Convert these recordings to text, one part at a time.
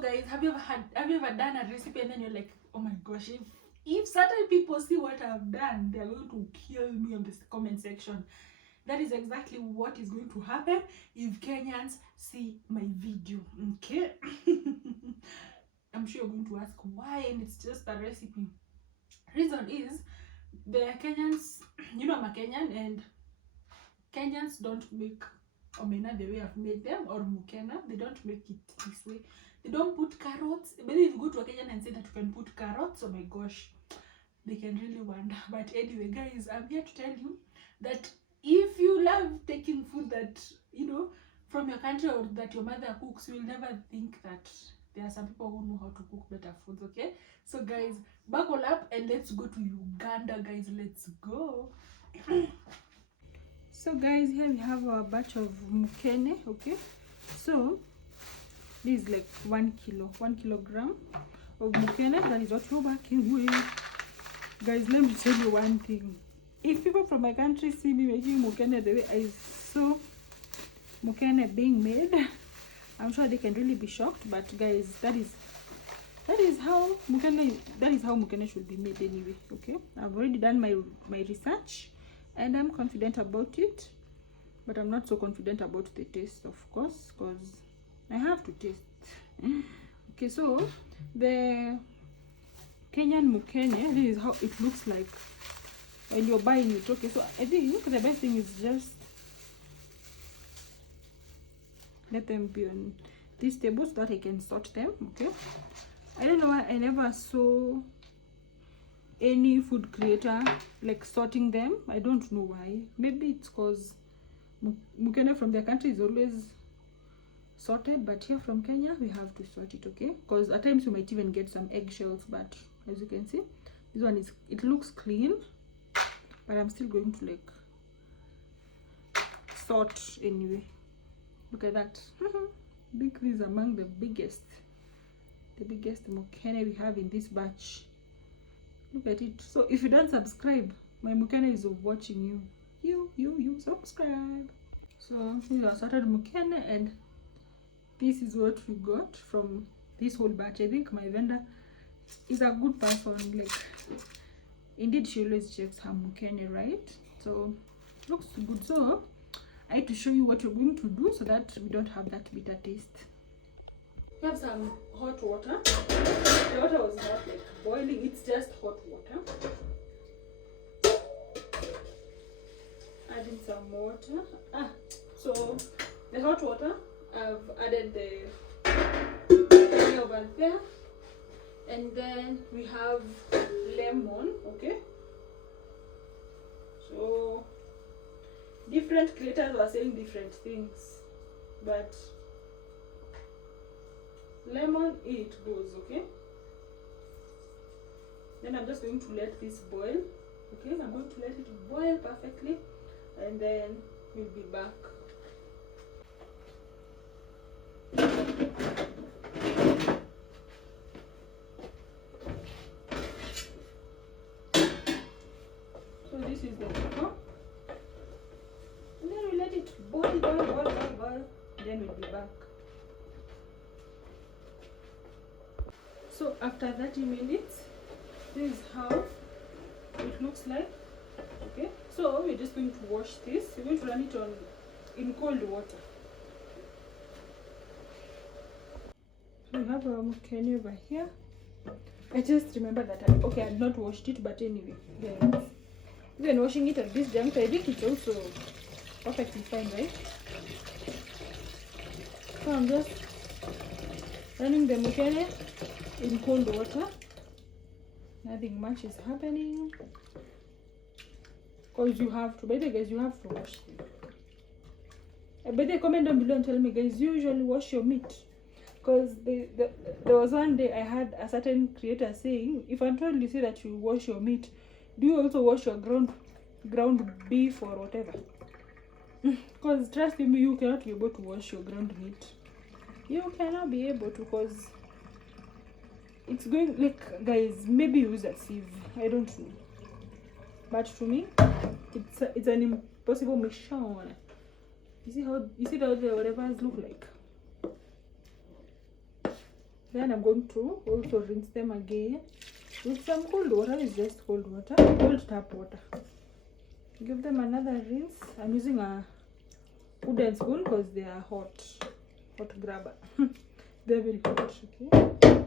Guys, have you ever done a recipe and then you're like, oh my gosh, if certain people see what I've done, they're going to kill me on this comment section. That is exactly what is going to happen if Kenyans see my video. Okay. I'm sure you're going to ask why, and it's just a recipe. Reason is the Kenyans, you know, I'm a Kenyan, and Kenyans don't make omena the way I've made them, or mukena. They don't make it this way. They don't put carrots. Maybe if you go to a Kenyan and say that you can put carrots, oh my gosh, they can really wonder. But anyway, guys, I'm here to tell you that if you love taking food that, you know, from your country or that your mother cooks, you will never think that there are some people who know how to cook better foods. Okay, so guys, buckle up and let's go to Uganda. Guys, let's go. So guys, here we have our batch of mukene. Okay, so this is like 1 kilogram of mukene. That is what you're working with. Guys, let me tell you one thing. If people from my country see me making mukene the way I saw mukene being made, I'm sure they can really be shocked. But guys, that is how mukene should be made anyway. Okay, I've already done my research and I'm confident about it, but I'm not so confident about the taste, of course, because I have to taste. Okay, so the Kenyan mukene, this is how it looks like when you're buying it. Okay, so I think the best thing is just let them be on this table so that I can sort them. Okay, I don't know why I never saw any food creator like sorting them. I don't know why. Maybe it's because mukene from their country is always sorted, but here from Kenya we have to sort it. Okay, because at times you might even get some eggshells, but as you can see, this one is, it looks clean, but I'm still going to like sort anyway. Look at that. I think this is among the biggest mukene we have in this batch. Look at it. So if you don't subscribe, my mukene is watching you. You subscribe. So these are sorted mukene, and this is what we got from this whole batch. I think my vendor is a good person. Like, indeed, she always checks her mukene, right? So looks good. So I need to show you what you're going to do so that we don't have that bitter taste. We have some hot water. The water was not like boiling, it's just hot water. Adding some water. So the hot water, I've added the over there, and then we have lemon. Okay, so different creators were saying different things, but lemon, it goes. Okay, then I'm just going to let this boil. Okay, I'm going to let it boil perfectly, and then we'll be back. So this is the cocoa, and then we let it boil, then we'll be back. So after 30 minutes, this is how it looks like. Okay, so we're just going to wash this. We're going to run it in cold water. So we have our mukene over here. I just remember that I had not washed it, but anyway, guys, even washing it at this juncture, I think it's also perfectly fine, right? So I'm just running the mukene in cold water. Nothing much is happening, because you have to, by the way, guys, you have to wash them. By the way, comment down below and tell me, guys, you usually wash your meat? Because there was one day I had a certain creator saying, if I'm told you say that you wash your meat, do you also wash your ground beef or whatever? Because trust me, you cannot be able to wash your ground meat. You cannot be able to, because it's going, like, guys, maybe use a sieve, I don't know, but to me it's an impossible mission. You see how the whatever look like. Then I'm going to also rinse them again with some cold water. It's just cold water, cold tap water. Give them another rinse. I'm using a wooden spoon because they are hot grabber. They're very hot. Okay.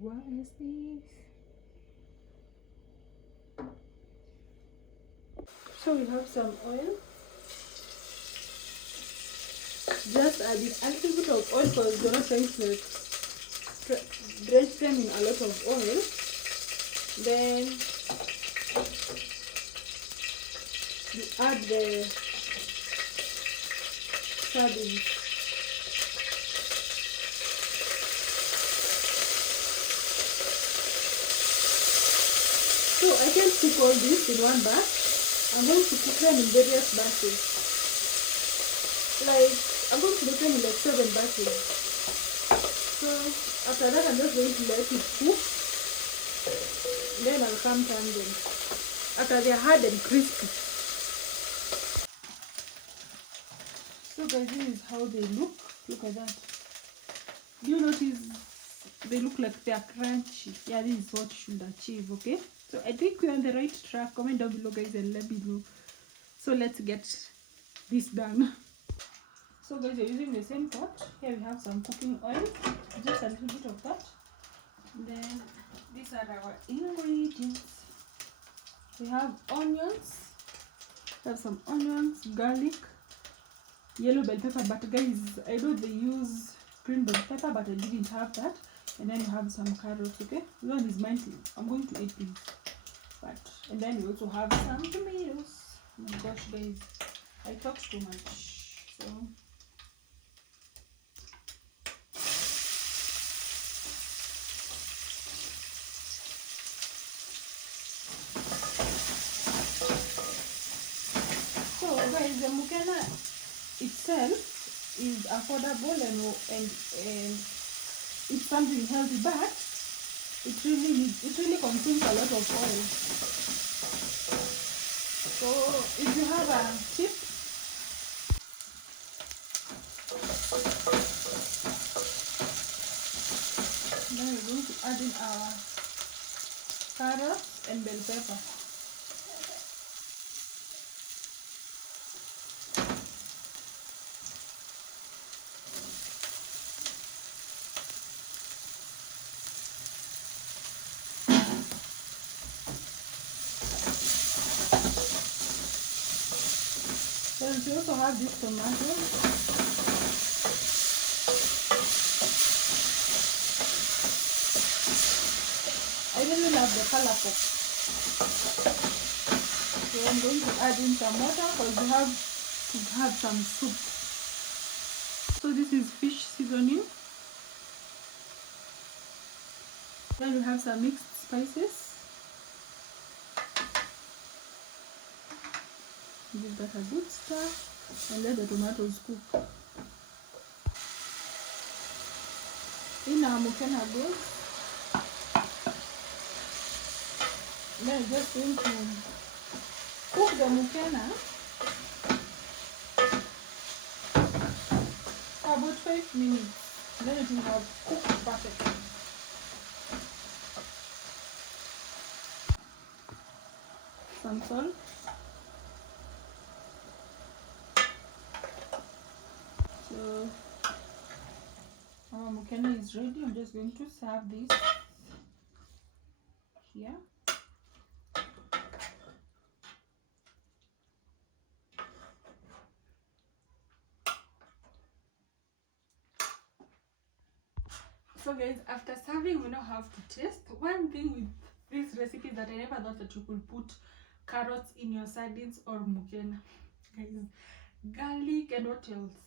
What is this? So we have some oil. Just add a little bit of oil because you're not trying to drench them in a lot of oil. Then you add the sardines. So I can't cook all this in one batch. I'm going to cook them in various batches. Like, I'm going to make them in like 7 batches. So after that, I'm just going to let it cook. Then I'll come turn them after they're hard and crispy. So guys, this is how they look. Look at that. Do you notice they look like they are crunchy? Yeah, this is what you should achieve. Okay, so I think we're on the right track. Comment down below guys and let me know. So let's get this done. So guys, you're using the same pot. Here we have some cooking oil, just a little bit of that. Then these are our ingredients. We have onions. We have some onions, garlic, yellow bell pepper. But guys, I know they use green bell pepper, but I didn't have that. And then you have some carrots. Okay, this one is mine too. I'm going to eat these. And then we also have some tomatoes. Oh my gosh, guys, I talk too much. So guys, the mukene itself is affordable and it's something healthy, but it really consumes a lot of oil. So if you have a tip, now we're going to add in our carrots and bell pepper. Then we also have this tomato. I really love the color pop. So I'm going to add in some water because we have to have some soup. So this is fish seasoning. Then we have some mixed spices. Give that a good stir and let the tomatoes cook. In our mukene goes. Then I'm just going to cook the mukene for about 5 minutes. Then it will have cooked perfectly. Some salt. So our mukene is ready. I'm just going to serve this here. So guys, after serving, we now have to taste. One thing with this recipe that I never thought that you could put carrots in your sardines or mukene. Guys, garlic and what else?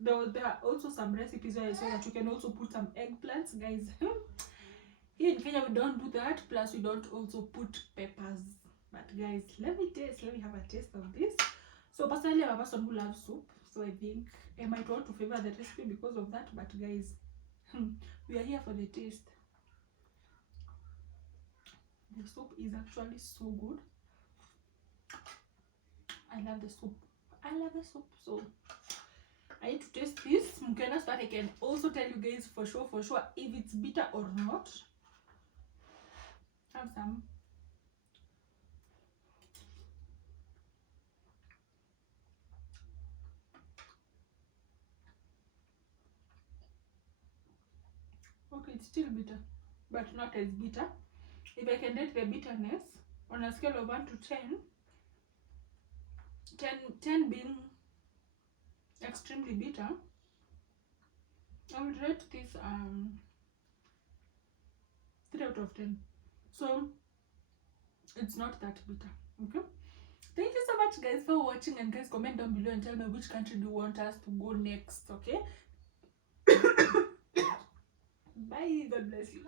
There are also some recipes where I saw that you can also put some eggplants, guys. Here in Kenya we don't do that, plus we don't also put peppers. But guys, let me have a taste of this. So personally, I'm a person who loves soup, so I think I might want to favor the recipe because of that. But guys, we are here for the taste. The soup is actually so good. I love the soup. So I need to taste this Mukene so that I can also tell you guys for sure if it's bitter or not. Have some. Okay, it's still bitter, but not as bitter. If I can rate the bitterness on a scale of 1 to 10, 10 being extremely bitter, I would rate this 3 out of 10. So it's not that bitter. Okay. Thank you so much guys for watching, and guys comment down below and tell me which country do you want us to go next. Okay. Bye. God bless you.